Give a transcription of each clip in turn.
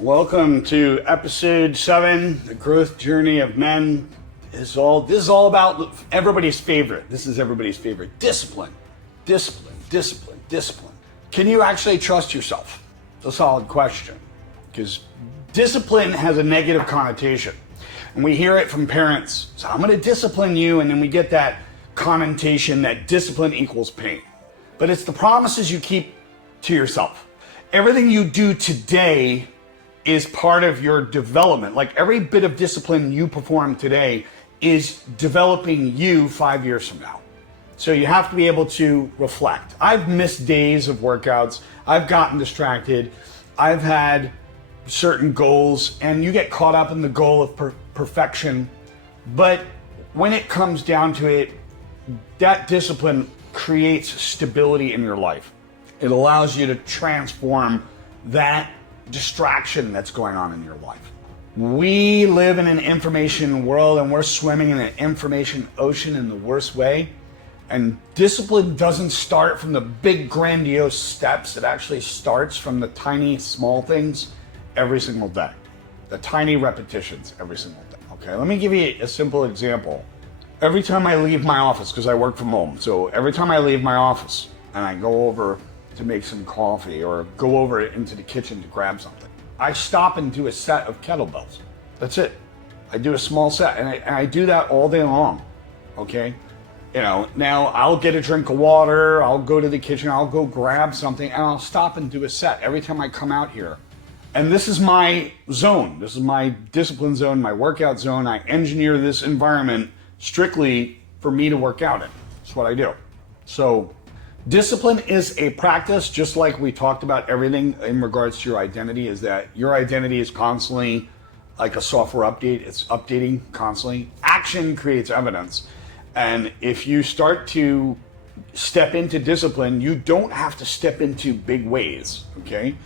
Welcome to episode 7, The Growth Journey of Men. This is all about everybody's favorite. This is everybody's favorite. Discipline. Discipline, discipline, discipline. Can you actually trust yourself? It's a solid question. Because discipline has a negative connotation. And we hear it from parents. So I'm going to discipline you, and then we get that connotation that discipline equals pain. But it's the promises you keep to yourself. Everything you do today is part of your development. Like every bit of discipline you perform today is developing you 5 years from now. So you have to be able to reflect. I've missed days of workouts. I've gotten distracted. I've had certain goals, and you get caught up in the goal of perfection. But when it comes down to it, that discipline creates stability in your life. It allows you to transform that distraction that's going on in your life. We live in an information world, and we're swimming in an information ocean in the worst way. And discipline doesn't start from the big grandiose steps. It actually starts from the tiny small things every single day. The tiny repetitions every single day. Okay, let me give you a simple example. Every time I leave my office, because I work from home, so every time I leave my office and I go over to make some coffee or go over into the kitchen to grab something, I stop and do a set of kettlebells. That's it. I do a small set, and I do that all day long, okay? Now I'll get a drink of water, I'll go to the kitchen, I'll go grab something, and I'll stop and do a set every time I come out here. And this is my zone. This is my discipline zone, my workout zone. I engineer this environment strictly for me to work out in. That's what I do. So discipline is a practice, just like we talked about everything in regards to your identity, is that your identity is constantly like a software update. It's updating constantly. Action creates evidence. And if you start to step into discipline, you don't have to step into big ways, okay?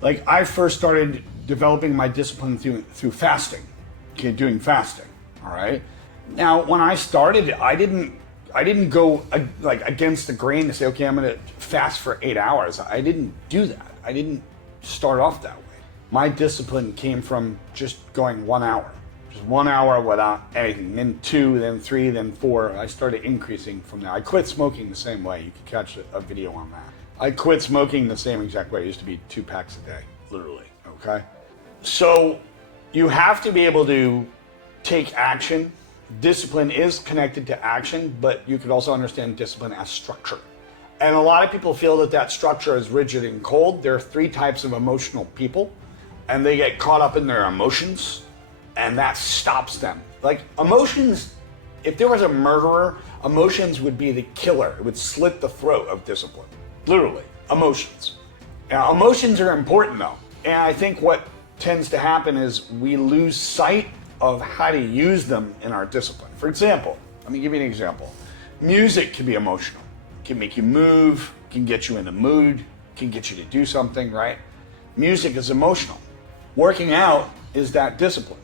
Like I first started developing my discipline through fasting, okay, doing fasting, all right? Now, when I started, I didn't go like against the grain to say, okay, I'm gonna fast for 8 hours. I didn't do that. I didn't start off that way. My discipline came from just going 1 hour. Just 1 hour without anything, then 2, then 3, then 4. I started increasing from there. I quit smoking the same way. You can catch a video on that. I quit smoking the same exact way. It used to be 2 packs a day, literally, okay? So you have to be able to take action. Discipline is connected to action, but you could also understand discipline as structure. And a lot of people feel that structure is rigid and cold. There are 3 types of emotional people, and they get caught up in their emotions, and that stops them. Like emotions, if there was a murderer, emotions would be the killer. It would slit the throat of discipline. Literally, emotions. Now, emotions are important though. And I think what tends to happen is we lose sight of how to use them in our discipline. For example, let me give you an example. Music can be emotional. It can make you move, can get you in the mood, can get you to do something, right? Music is emotional. Working out is that discipline.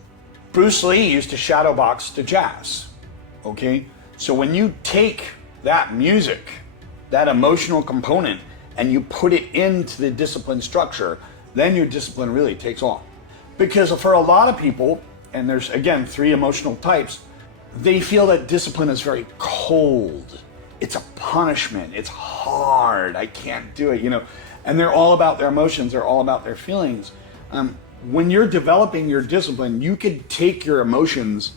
Bruce Lee used to shadow box to jazz, okay? So when you take that music, that emotional component, and you put it into the discipline structure, then your discipline really takes off. Because for a lot of people, and there's again 3 emotional types, they feel that discipline is very cold. It's a punishment, it's hard, I can't do it, and they're all about their emotions, they're all about their feelings. When you're developing your discipline, you could take your emotions,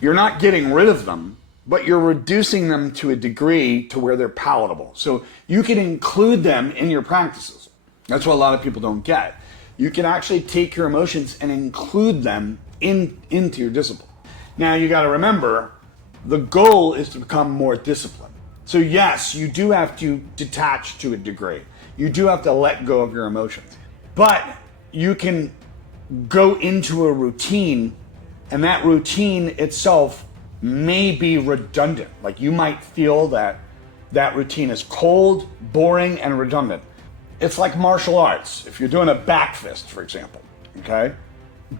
you're not getting rid of them, but you're reducing them to a degree to where they're palatable. So you can include them in your practices. That's what a lot of people don't get. You can actually take your emotions and include them into your discipline. Now you gotta remember, the goal is to become more disciplined. So yes, you do have to detach to a degree. You do have to let go of your emotions. But you can go into a routine, and that routine itself may be redundant. Like you might feel that routine is cold, boring, and redundant. It's like martial arts. If you're doing a back fist, for example, okay?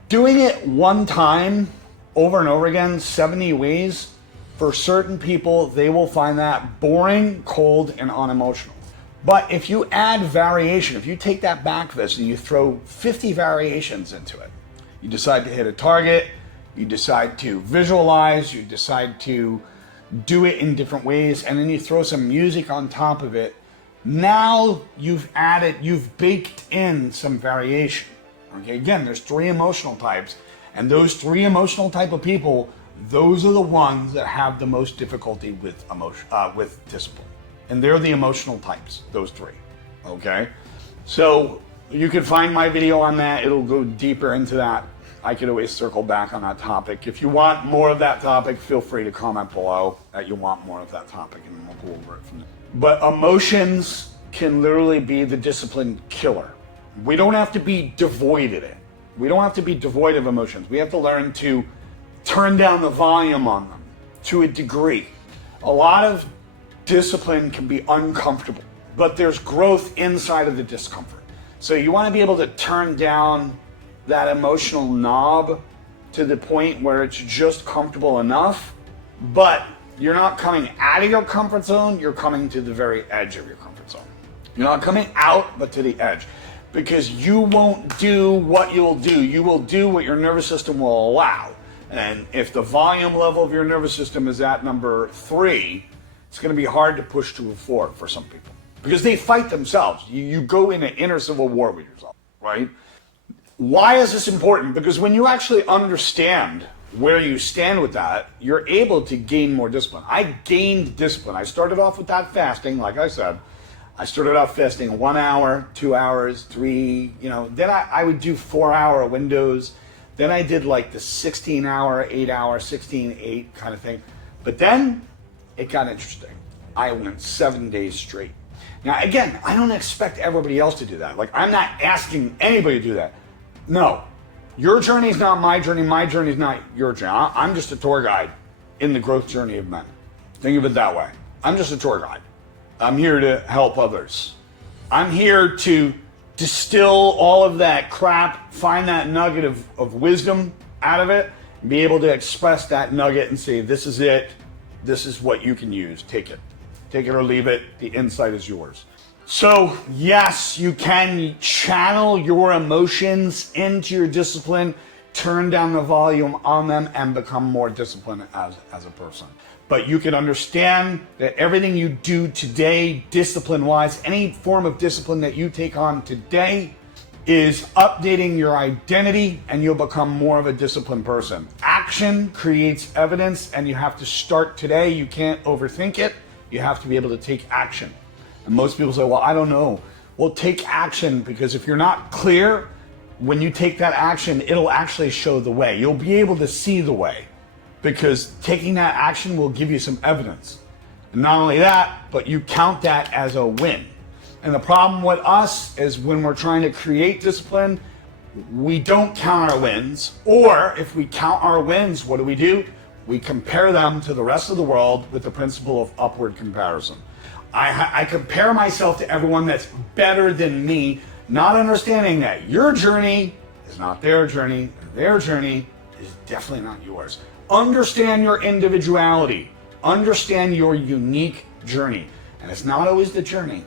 Doing it one time over and over again, 70 ways, for certain people, they will find that boring, cold, and unemotional. But if you add variation, if you take that Backfist and you throw 50 variations into it, you decide to hit a target, you decide to visualize, you decide to do it in different ways, and then you throw some music on top of it, now you've baked in some variation. Okay, again, there's 3 emotional types, and those 3 emotional type of people, those are the ones that have the most difficulty with discipline. And they're the emotional types, those 3, okay? So you can find my video on that. It'll go deeper into that. I could always circle back on that topic. If you want more of that topic, feel free to comment below that you want more of that topic, and we'll go over it from there. But emotions can literally be the discipline killer. We don't have to be devoid of it. We don't have to be devoid of emotions. We have to learn to turn down the volume on them to a degree. A lot of discipline can be uncomfortable, but there's growth inside of the discomfort. So you want to be able to turn down that emotional knob to the point where it's just comfortable enough, but you're not coming out of your comfort zone, you're coming to the very edge of your comfort zone. You're not coming out, but to the edge. Because you won't do what you'll do. You will do what your nervous system will allow. And if the volume level of your nervous system is at number 3, it's going to be hard to push to a 4 for some people. Because they fight themselves. You go in an inner civil war with yourself, right? Why is this important? Because when you actually understand where you stand with that, you're able to gain more discipline. I gained discipline. I started off with that fasting, like I said. I started off fasting 1 hour, 2 hours, 3, then I would do 4-hour windows. Then I did like the 16-hour, 8-hour, 16, 8 kind of thing. But then it got interesting. I went 7 days straight. Now, again, I don't expect everybody else to do that. Like, I'm not asking anybody to do that. No, your journey is not my journey is not your journey. I'm just a tour guide in the growth journey of men. Think of it that way. I'm just a tour guide. I'm here to help others. I'm here to distill all of that crap, find that nugget of wisdom out of it, and be able to express that nugget and say, this is it. This is what you can use. Take it. Take it or leave it. The insight is yours. So yes, you can channel your emotions into your discipline, turn down the volume on them, and become more disciplined as a person. But you can understand that everything you do today, discipline-wise, any form of discipline that you take on today is updating your identity, and you'll become more of a disciplined person. Action creates evidence, and you have to start today. You can't overthink it. You have to be able to take action. And most people say, well, I don't know. Well, take action, because if you're not clear, when you take that action, it'll actually show the way. You'll be able to see the way, because taking that action will give you some evidence. And not only that, but you count that as a win. And the problem with us is when we're trying to create discipline, we don't count our wins. Or if we count our wins, what do? We compare them to the rest of the world with the principle of upward comparison. I compare myself to everyone that's better than me, not understanding that your journey is not their journey, their journey is definitely not yours. Understand your individuality. Understand your unique journey. And it's not always the journey.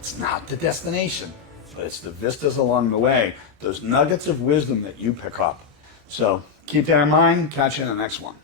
It's not the destination, but it's the vistas along the way, those nuggets of wisdom that you pick up. So keep that in mind. Catch you in the next one.